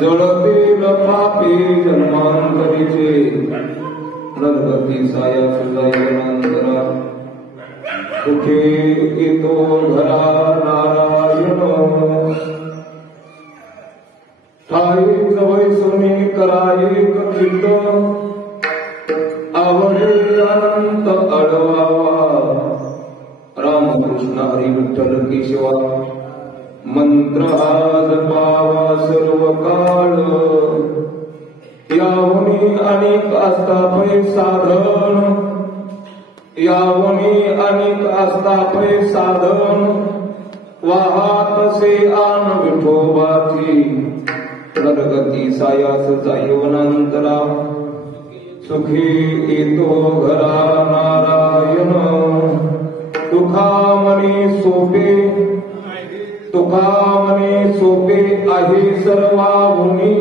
जळते लफाफे जन्मांतरीचे नरगती साया सुजायनांतरा कुठे येतो घरा नारायण ठाई जवळ सोने कराये कथित आवडे अनंत अडवावा रामकृष्ण हरी विठ्ठल केशवा मंत्र आज पावा सर्व काळ यावनी अनेक आस्थापे साधन यावनी अनेक आस्थापे साधन वाहातसे आन विठोबाची नरगती सायास जायवनांतरा सुखी येतो घरा नारायण तुखामनी सोपे तुकामने सोपे आहे सर्वाहुनी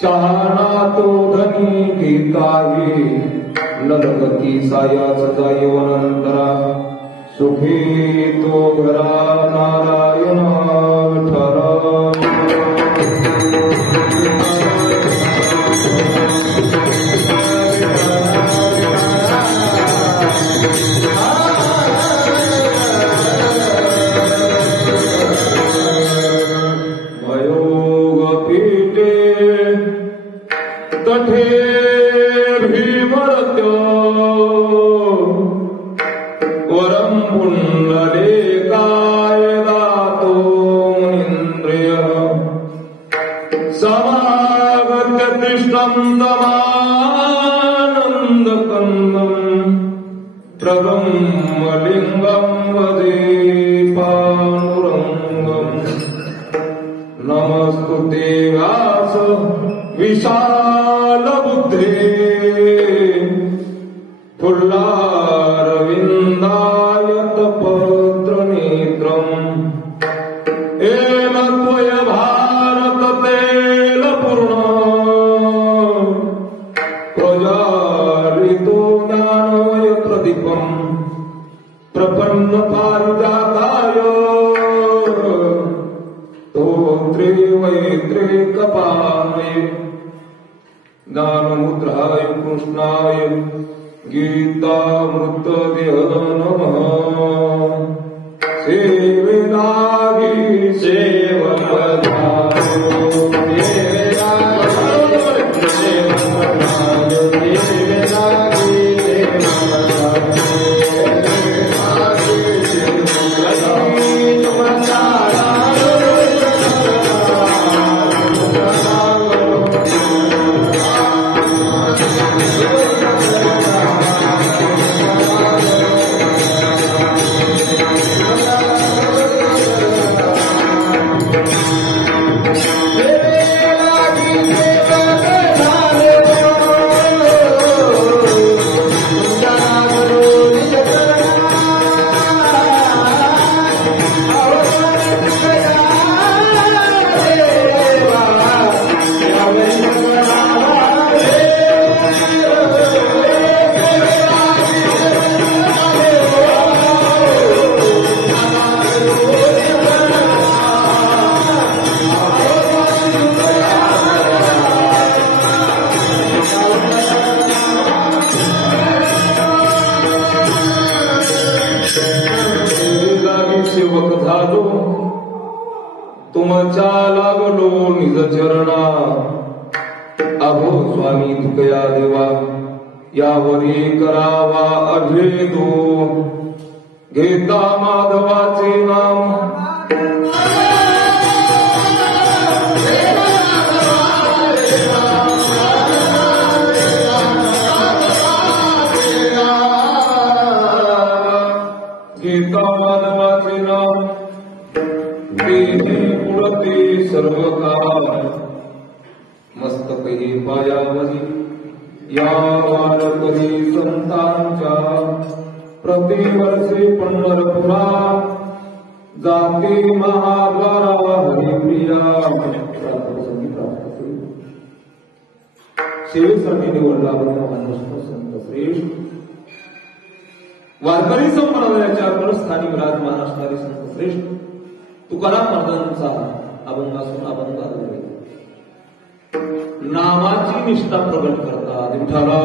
शहाणा तो धनी घेताही नरगती सायास जायवनंतरा सुखी तो घरा नारायण विठ्ठल तठे भीमरत्यो वरम पुंडलीकाय दातो मुनीन्द्रिय समागत्य तिष्ठं दमानन्दकन्दं प्रगम्यलिङ्गं वदे पाण्डुरङ्गं नमस्तुते व्यास विशाल बुद्धे फुल्लारविन्दायत पत्रनेत्रम् एन त्वय भारत तेलपूर्ण प्रजालितो ज्ञानमय प्रदीपम् प्रपन्न पारिजाताय स्तोत्रे वैत्रे कपाले ज्ञानमुद्राय कृष्णाय गीतामृतदेह नमः सेवेदागी तुमच्या लागलो निज चरणा अभो स्वामी तुकया देवा यावरी करावा अभेदो घेता माधवाचे नाम घेता माधवाचे नाम सर्व काळ मस्तकही पायावरी या वारकरी संतांच्या प्रतिवर्षी पंढरपुरा जाती महाद्वारा हरिप्रिया सेवेसाठी निवडला संत श्रेष्ठ वारकरी संप्रदायाच्या अग्रस्थानी विराजमान असणारे संत श्रेष्ठ तुकाराम महाराजांचा अभंगासून अभंग आलेले नामाची निष्ठा प्रकट करतात. विठ्ठला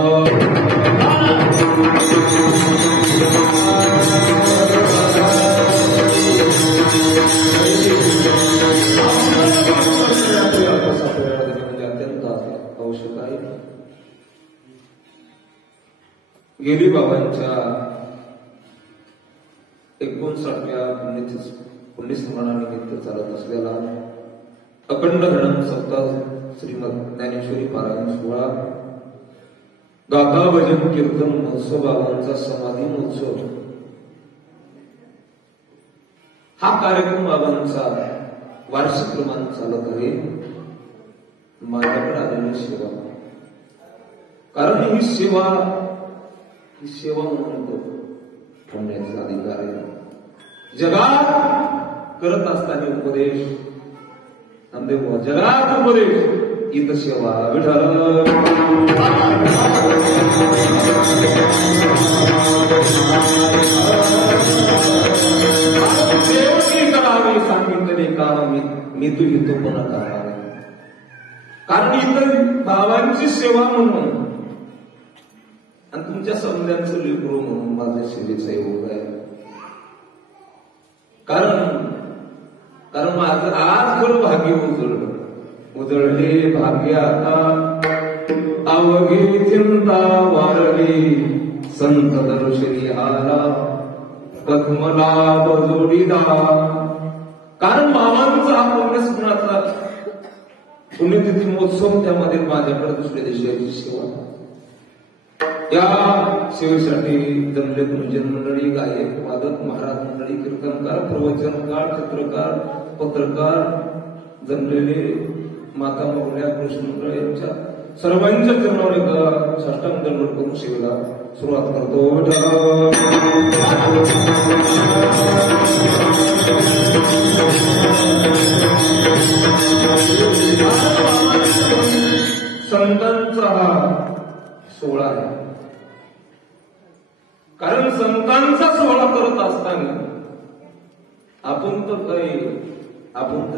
अत्यंत आवश्यक आहे. गेली बाबांच्या 59व्या पुण्यस्मरणानिमित्त चालत असलेला अखंड धरण सप्ताह श्रीमद ज्ञानेश्वरी पारायण सोहळा, गाथा भजन कीर्तन महोत्सव, बाबांचा समाधी महोत्सव हा कार्यक्रम बाबांचा वार्षिक क्रमांक चालत आहे. माझ्याकडे आलेली सेवा, कारण ही सेवा म्हणून होण्याचा अधिकार आहे. जगात करत असताना उपदेश नामदेव, जगात उपदेश इथं सेवा. विठ्ठल सेवकी करावी सांगितले काम मी तुझी तो पण करावे. कारण इथं बाबांची सेवा म्हणून आणि तुमच्या समजांचं लेकरू म्हणून माझ्या सेवेचा योग आहे. कारण माझं आज खरं भाग्य उजळले भाग्य आता अवघी चिंता वारली संत दर्शनी आला पद्मलाभ जोडीदार. कारण बाबांचा हा पुण्यस्मरणाचा पुण्यतिथी महोत्सव, त्यामध्ये माझ्याकडे दुसऱ्या दिवशी सेवा. या सेवेसाठी जमले गुरुजन मंडळी, गायक, वादक, महाराज मंडळी, कीर्तनकार, प्रवचनकार, चित्रकार, पत्रकार, जमलेले माता मोगल्या कृष्ण मंडळ यांच्या सर्वांच्या चरणावर एका साष्टांग दंडवत करून सेवेला सुरुवात करतो. संतांचा हा सोहळा आहे. कारण संतांचा सोहळा करत असताना आपण तर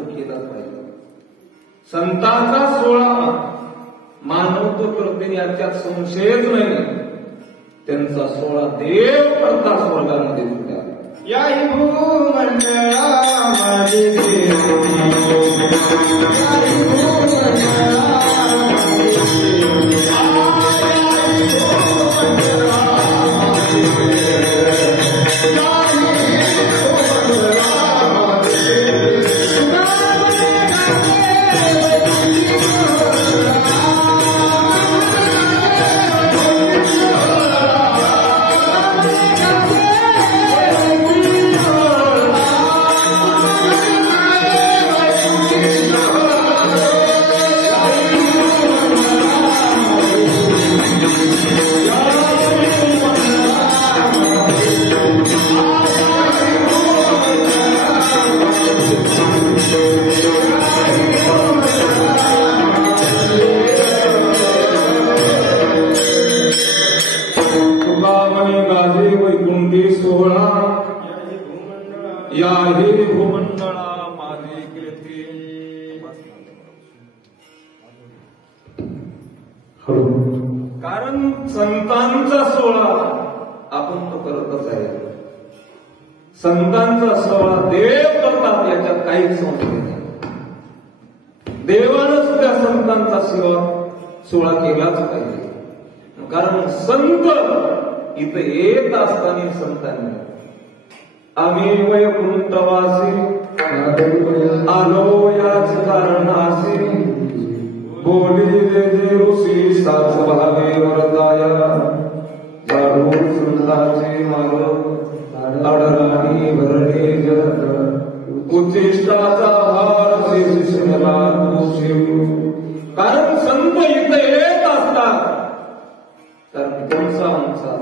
केलाच पाहिजे. संतांचा सोहळा मानव तो करते याच्यात संशयच नाही. त्यांचा सोहळा देव करता स्वर्गामध्ये सुद्धा. याही कारण संतांचा सोहळा आपण तो करतच आहे. संतांचा सोहळा देव करतात याच्यात काहीच संशय नाही. देवानं सुद्धा संतांचा सोहळा केलाच पाहिजे. कारण संत इथं येत असताना संतांनी आम्ही वैकुंठवासी आलो याच कारणासी बोली जे ऋषी साच भावे वरदाया जाडू सुंदाचे मारो आडराणी भरणे जग उच्चिष्टाचा भार शिवला तू शिव. कारण संत इथं येत असतात कारण त्यांचा आमचा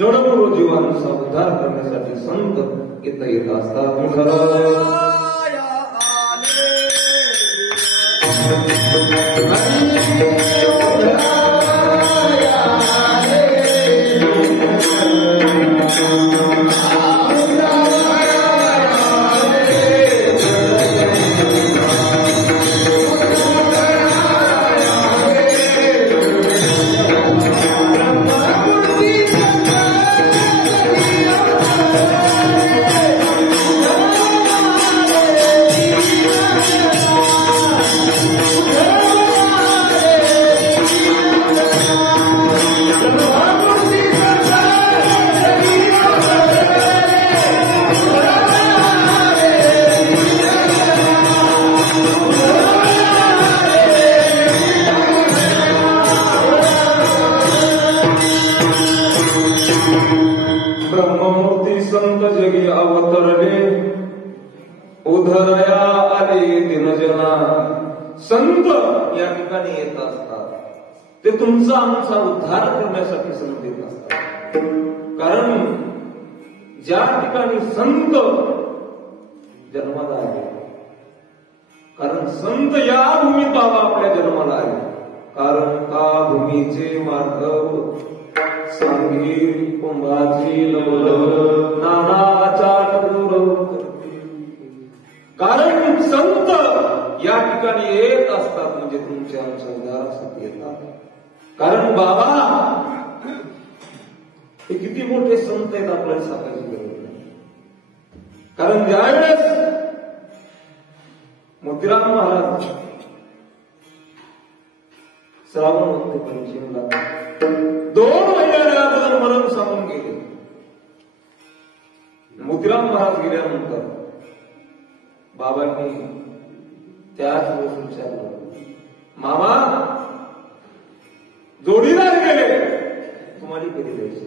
जडगुरु जीवांचा उद्धार करण्यासाठी संत इथं येत असतात. आले दिनजना संत या ठिकाणी येत असतात. ते तुमचा आमचा उद्धार करण्यासाठी संत येत असतात. कारण ज्या ठिकाणी संत जन्माला आले, कारण संत या भूमीत बाबा आपल्या जन्माला आले. कारण का भूमीचे माधव सांगील कुंभाची लवल नानाचा कारण संत या ठिकाणी येत असतात म्हणजे तुमच्या आमच्या उद्धारासाठी येतात. कारण बाबा हे किती मोठे संत आहेत आपल्याला सांगायची गरज नाही. कारण ज्यावेळेस मोतीराम महाराज श्रावण वंत पंचमीला 2 महिन्याच्या अगोदर मरण सांगून गेले. मोतीराम महाराज गेल्यानंतर बाबांनी त्याच वेळेस विचारलं, मामा जोडीदार गेले तुम्हाला कधी द्यायचे?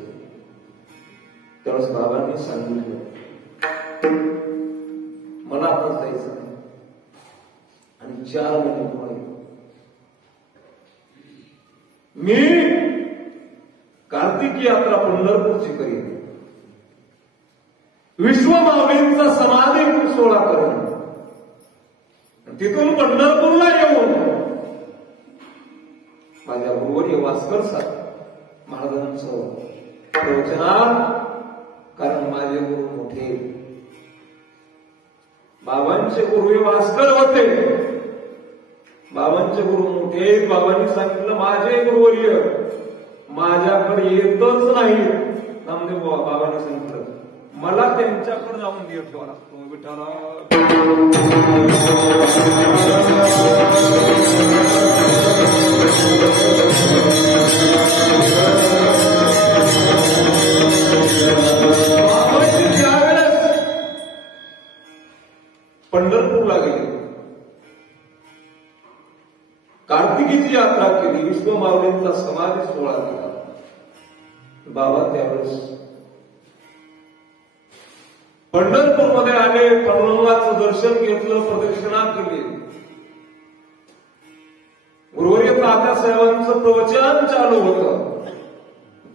त्यावेळेस बाबांनी सांगितलं मला आताच जायचं नाही आणि 4 महिने तुम्हाला मी कार्तिकी यात्रा पंढरपूरची करीन, विश्वमाऊलींचा समाधी सोहळा करेन, तिथून पंढरपूरला येऊन माझ्या गुरुवर्य वास्कर महाराजांचं प्रवचनात, कारण माझे गुरु मोठे बाबांचे गुरु वास्कर होते, बाबांचे गुरु मोठे. बाबांनी सांगितलं माझे गुरुवर्य माझ्याकडे येतच नाही. नामदेव बाबांनी सांगितलं मला त्यांच्याकडे जाऊन देव ठेवा लागतो. विठाला पंढरपूरला गेले, कार्तिकीची यात्रा केली, विश्वमाऊलींचा समाधी सोहळा केला. बाबा त्यावेळेस पंढरपूरमध्ये आले, पंढरपुराचं दर्शन घेतलं, प्रदक्षिणा केली. गुरुवर्य तात्यासाहेबांचं प्रवचन चालू होतं.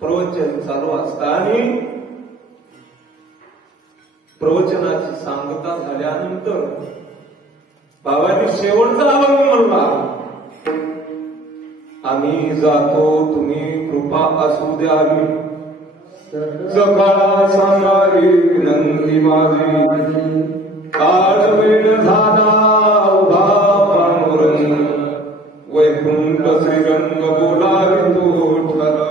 प्रवचन चालू असताना प्रवचनाची सांगता झाल्यानंतर बाबांनी शेवटचा अभंग म्हणला, आम्ही जातो तुम्ही कृपा असू द्यावी, सकाळ सांगारी विनंती माझी, काळ वेळ झाला उभा पांडुरंग, वैकुंठ श्रीरंग बोलावी तो ठरा.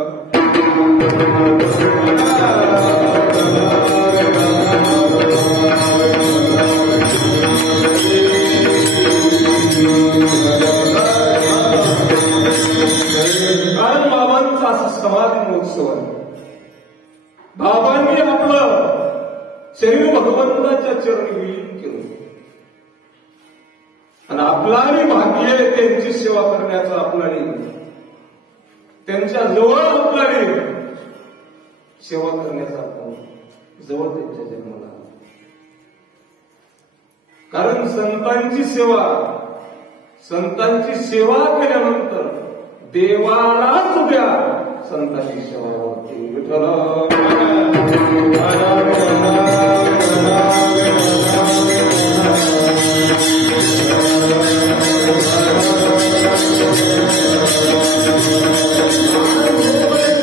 कारण बाबांचा असा समाधी महोत्सव आहे. बाबांनी आपलं शरीर भगवंताच्या चरणी विलीन केलं आणि आपलाही भाग्य आहे त्यांची सेवा करण्याचं. आपल्याला त्यांच्या जवळ आपल्याला सेवा करण्याचा आपण जवळ त्यांच्या जन्माला. कारण संतांची सेवा केल्यानंतर देवाला सुद्धा संतांची सेवा होते.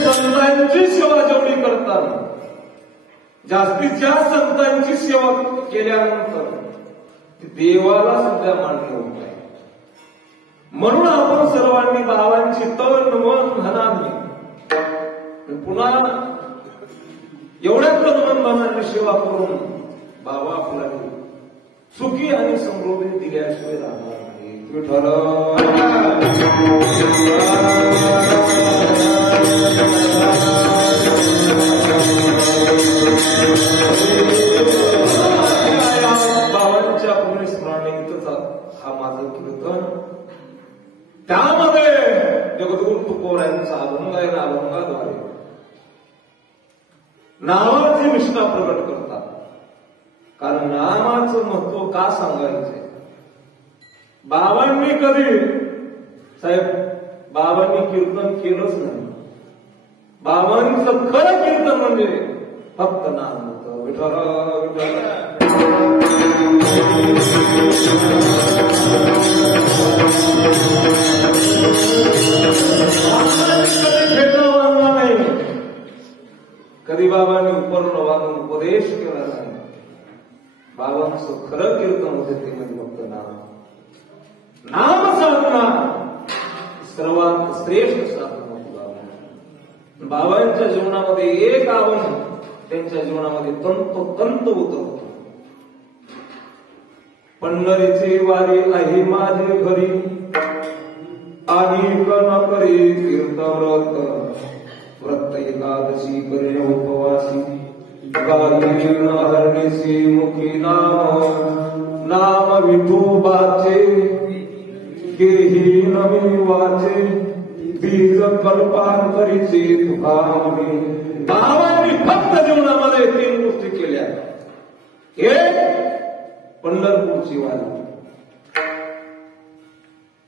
संतांची सेवा जेवढी करतात, जास्तीत जास्त संतांची सेवा केल्यानंतर देवाला सुद्धा मान्य होत आहे. म्हणून आपण सर्वांनी बाबांची तन मन धनाने पुन्हा एवढ्या तन मन धनाने सेवा करून बाबा आपल्याला सुखी आणि समृद्धी दिल्याशिवाय राहणार नाही. बाबांच्या पुण्यस्मरणेतच हा माझं कीर्तन. त्यामध्ये जगद्गुरु तुकोबांचा अभंग आहे. अभंगाद्वारे नावाची निष्ठा प्रकट करतात. कारण नामाचं महत्व का सांगायचंय, बाबांनी कधी साहेब बाबांनी कीर्तन केलंच नाही. बाबांचं खरं कीर्तन म्हणजे फक्त नाम होतं. विठ्ठल कधी बाबांनी उपर्ण वागून उपदेश केला नाही. बाबांचं खरं कीर्तन होते ते म्हणजे फक्त नाम साधना सर्वात श्रेष्ठ साधना होती. बाबांच्या जीवनामध्ये एक आव्हान त्यांच्या जीवनामध्ये तंतोतंत होत. पंढरीची वारी आहे माझे घरी आणि न करी तीर्थव्रत व्रत एकादशी करे उपवासी गायन हरणीसी मुखी नाम विठोबाचे केही नवी वाचे बीज कल्पांतरीचे तुकामी. बाबांनी फक्त जीवनामध्ये 3 गोष्टी केल्या. एक पंढरपूरची वारी,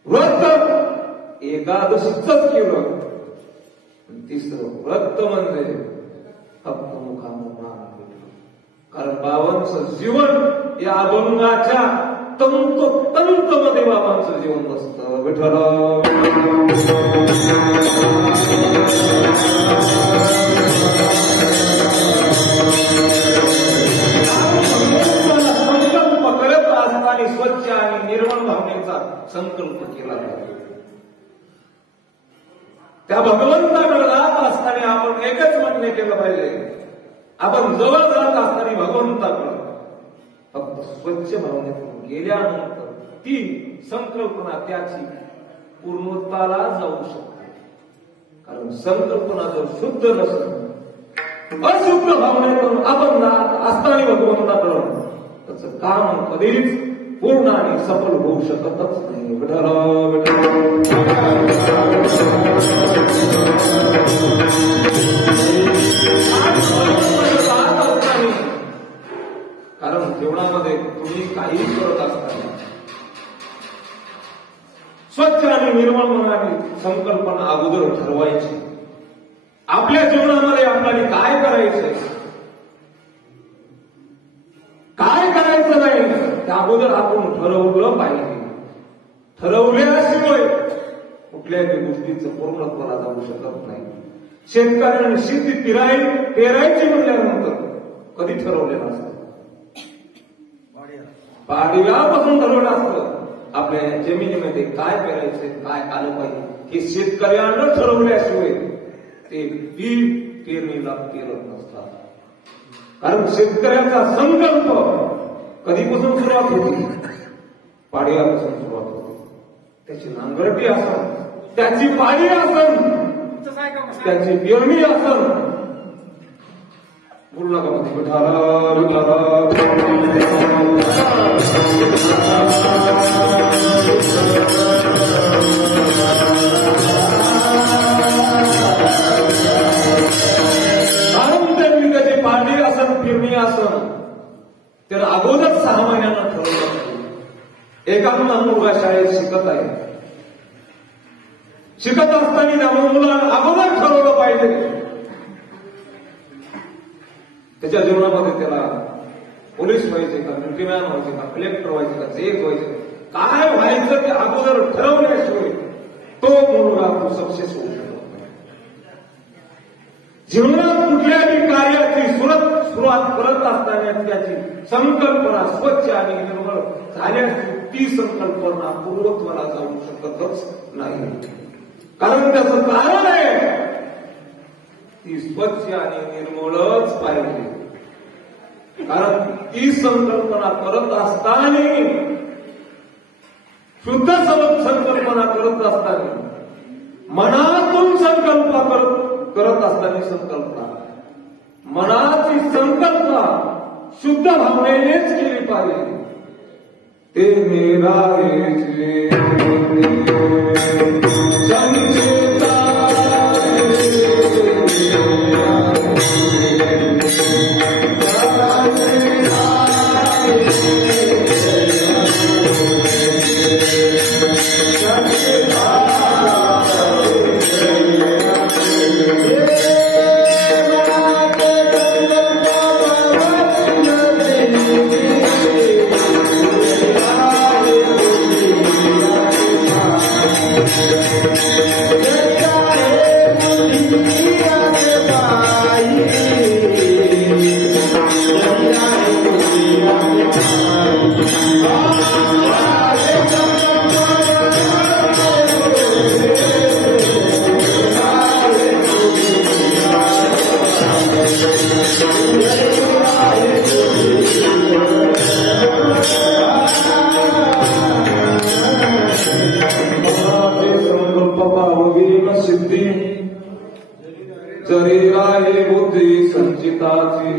व्रत एकादशीच केलं. तिसरं व्रत म्हणजे फक्त मुखामुखा. कारण बाबांचं जीवन या अभंगाच्या तंतोतंत मध्ये बाबांचं जीवन असतं. विठ्ठल संकल्प करत असताना स्वच्छ आणि निर्मळ भावनेचा संकल्प केला जातो. त्या भगवंताकडे जात असताना आपण एकच म्हणणे केलं पाहिजे. आपण जवळ जात असताना भगवंताकडे फक्त स्वच्छ भावनेतून गेल्यानंतर ती संकल्पना त्याची पूर्णत्वाला जाऊ शकते. कारण संकल्पना जर शुद्ध नसेल, अशुद्ध भावनेतून आपण जात असताना भगवंताकडे त्याचं काम कधीच पूर्ण आणि सफल होऊ शकतच नाही. कारण जीवनामध्ये तुम्ही काही करत असताना स्वच्छ आणि निर्मळ मनाने संकल्पना अगोदर ठरवायची. आपल्या जीवनामध्ये आपल्याला काय करायचंय, काय करायचं नाही त्या अगोदर आपण ठरवलं पाहिजे. ठरवल्याशिवाय कुठल्याही गोष्टीचं पूर्णत्वाला जाऊ शकत नाही. शेतकऱ्याने शेती पेरायची म्हटल्यानंतर कधी ठरवलेलं असतं, पाडव्यापासून ठरवलं असतं. आपल्या जमिनीमध्ये काय पेरायचंय, काय आलं पाहिजे हे शेतकऱ्यानं ठरवल्याशिवाय ते पीक पेरणीला पेरत नसतात. कारण शेतकऱ्याचा संकल्प कधीपासून सुरुवात होती, पाडव्यापासून सुरुवात होती. त्याची नांगरटी असन, त्याची पाणी असन, त्याची पेरणी असन, बोलला का मध्ये त्याची पाणी असन, पेरणी असन, तर अगोदर 6 महिन्यांना ठरवलं. एका मुलगा शाळेत शिकत आहे, शिकत असताना त्या मुलांना अगोदर ठरवलं पाहिजे त्याच्या जीवनामध्ये त्याला पोलीस व्हायचे का, मिलिटरीमॅन व्हायचे का, कलेक्टर व्हायचे का, जे व्हायचे, काय व्हायचं ते अगोदर ठरवल्याशिवाय तो मुलगा तो सक्सेस होऊ शकतो. जीवनात कुठल्याही कार्याची सुरुवात करत असताना त्याची संकल्पना स्वच्छ आणि निर्मळ झाल्याची ती संकल्पना पूर्वत्वाला जाऊ शकतच नाही. कारण त्याचं कारण आहे ती स्वच्छ आणि निर्मळच पाहिजे. कारण ती संकल्पना करत असताना, शुद्ध संकल्पना करत असताना, मनातून संकल्प करत असताना संकल्पना, मनाची संकल्पना शुद्ध भावनेनेच केली पाहिजे. ते निराळेचे जरी राहे बुद्धी संचिताची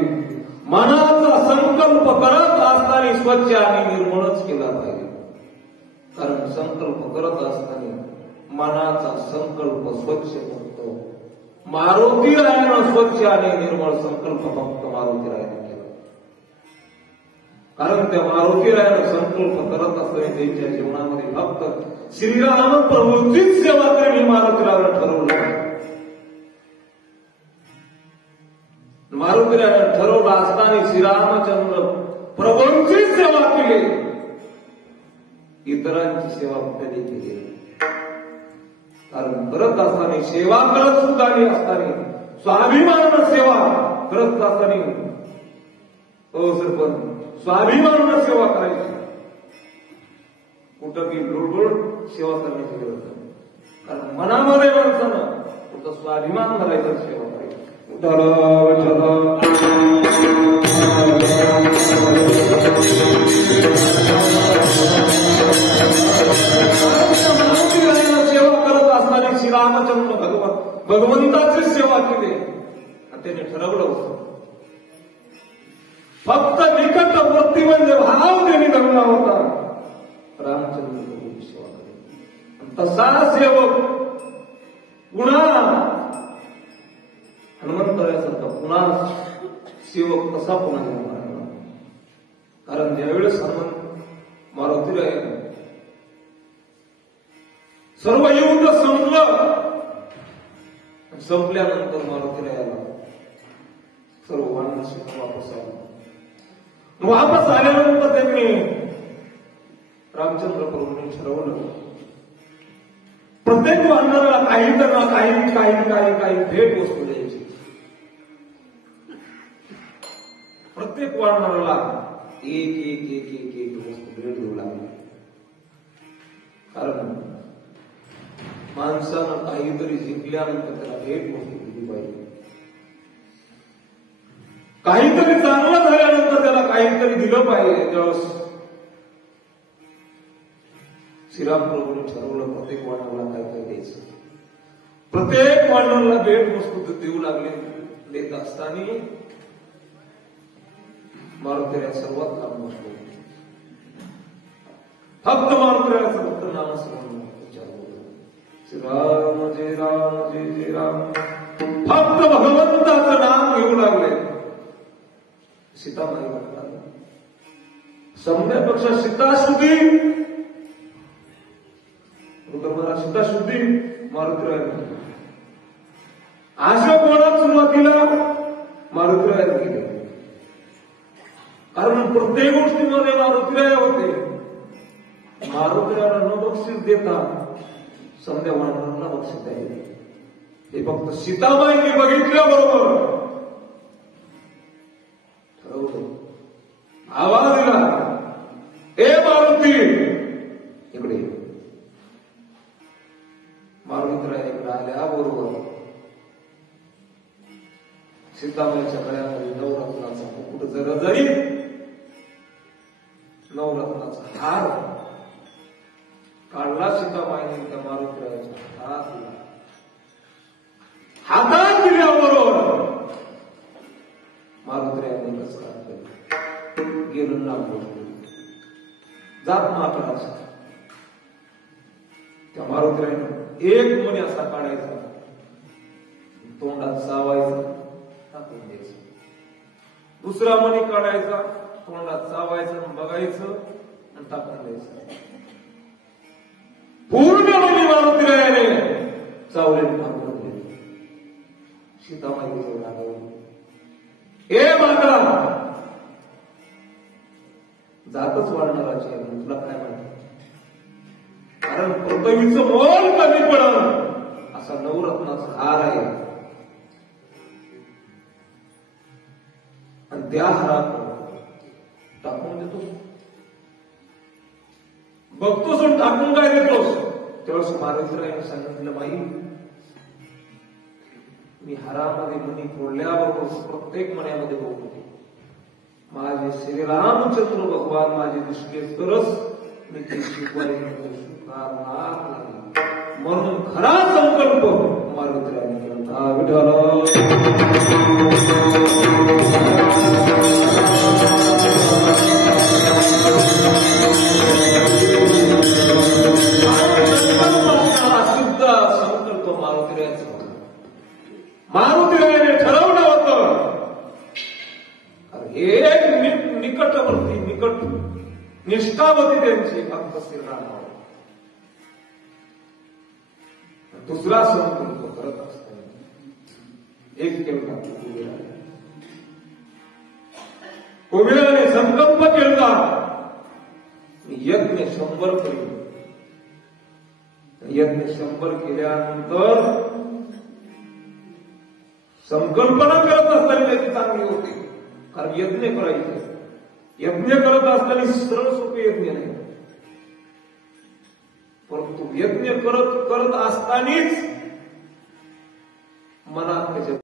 मनाचा संकल्प करत असताना स्वच्छ आणि निर्मळच केला पाहिजे. कारण संकल्प करत असताना मनाचा संकल्प स्वच्छ करतो. मारुती रायानं स्वच्छ आणि निर्मळ संकल्प फक्त मारुती रायानं केला. कारण त्या मारुती रायानं संकल्प करत असताना त्यांच्या जीवनामध्ये फक्त श्रीराम प्रभूंचीच सेवा करून ही मारुती रायानं ठरवलं. मारुती रायानं ठरवलं असताना श्रीरामचंद्र प्रभूंचीच सेवा केली, इतरांची सेवा कधी केली. कारण करत असताना सेवा करत सुद्धा असताना स्वाभिमानानं सेवा करत असताना सरपंच स्वाभिमानानं सेवा करायची. कुठं की लुडबुड सेवा करण्याची गरज नाही. कारण मनामध्ये माणसानं कुठं स्वाभिमान धरायचं सेवा करायची. सेवा करत असताना श्रीरामचंद्र भगवंताची सेवा केली आणि त्याने ठरवलं होतं फक्त निकटवर्ती म्हणजे भाव त्यांनी धरला होता. रामचंद्र प्रभूंची सेवा केली. तसा सेवक पुन्हा हनुमंतरायासारखा पुन्हा सेवक तसा पुन्हा निर्माण झाला. कारण ज्यावेळेस हनुमंत मारुतीराय सर्व युद्ध संपल्यानंतर मारुतीरायाला सर्व वानर वापस आले. वापस आल्यानंतर त्यांनी रामचंद्र प्रभूंनी ठरवलं प्रत्येक वानराला काही भेट वस्तू द्यायची. प्रत्येक वानराला एक वस्तू भेट देऊ लागली. कारण माणसानं काहीतरी जिंकल्यानंतर त्याला भेट वस्तू दिली पाहिजे. काहीतरी चांगलं झाल्यानंतर त्याला काहीतरी दिलं पाहिजे. त्यावेळेस श्रीराम प्रभूंनी ठरवलं प्रत्येक वानराला काय काय द्यायचं. प्रत्येक वानराला भेट वस्तू देऊ लागले. देत असताना मारुतीराया सर्वात काम गोष्ट फक्त मारुतीरायाचं फक्त नामस्मरण श्रीराम जय राम जय जय राम फक्त भगवंताचं नाम घेऊ लागले. सीतामाई म्हटलं समण्यापेक्षा सीताशुद्धी सीताशुद्धी मारुतीराय अशा कोणात सुरुवातीला मारुतीराय केले. कारण प्रत्येक गोष्टीमध्ये मारुतीराय होते. मारुतीरायाला न बक्षीस देता समध्या वानरांना बक्षीस द्यायचे. हे फक्त सीताबाईंनी बघितल्याबरोबर ठरवलं. आवाज दिला ए मारुती इकडे. मारुतीराय इकडे आल्याबरोबर सीताबाईच्या गळ्यामध्ये नवरत्नाचा मुकुट जरी नवरत्नाचा हार काढला. सीताबाईने त्या मारुतीरायाच्या हात दिला. हातात दिल्याबरोबर मारुतीरायाने नमस्कार केला. गेलं लागलो जात माकडाचा. त्या मारुतीरायाने एक मणी असा काढायचा, तोंडात चावायचा, टाकून द्यायचं. दुसरा मणी काढायचा, तोंडात चावायचं, बघायचं आणि टाकून द्यायचं. पूर्ण मणी मारुतीरायाने चावले टाकून दिले. सीतामाई जवळ लागली. ए माकडा जातच वाढणाराची आहे तुला काय म्हणतात. कारण पृथ्वीचं मोल कमी पडल असा नवरत्नाचा हार आहे. आणि त्या हारात टाकून देतोस, बघतोस आणि टाकून काय देतोस. त्यावेळेस मारुतीरायाने सांगितलं बाई मी हारामध्ये मणी फोडल्याबरोबर प्रत्येक मण्यामध्ये बघतो माझे श्रीरामचंद्र भगवान माझे दिसले तरच मी ते शिकवायला स्वीकारणार नाही. म्हणून खरा संकल्प मारुतीरायाने केलं. विठ्ठल संकल्प मारुतीरायाने ठरवलं होतं. एक निकटवर्ती निकट निष्ठावती त्यांची भक्त श्रीरामावर. दुसरा संकल्प करत असताना एक केला कुबेराने संकल्प केला यज्ञ 100 करेल. यज्ञ 100 केल्यानंतर संकल्पना करत असताना त्याची चांगली होती. कारण यज्ञ करायचं. यज्ञ करत असताना सरळ सोपे यज्ञ नाही. परंतु यज्ञ करत असतानाच मनात त्याच्या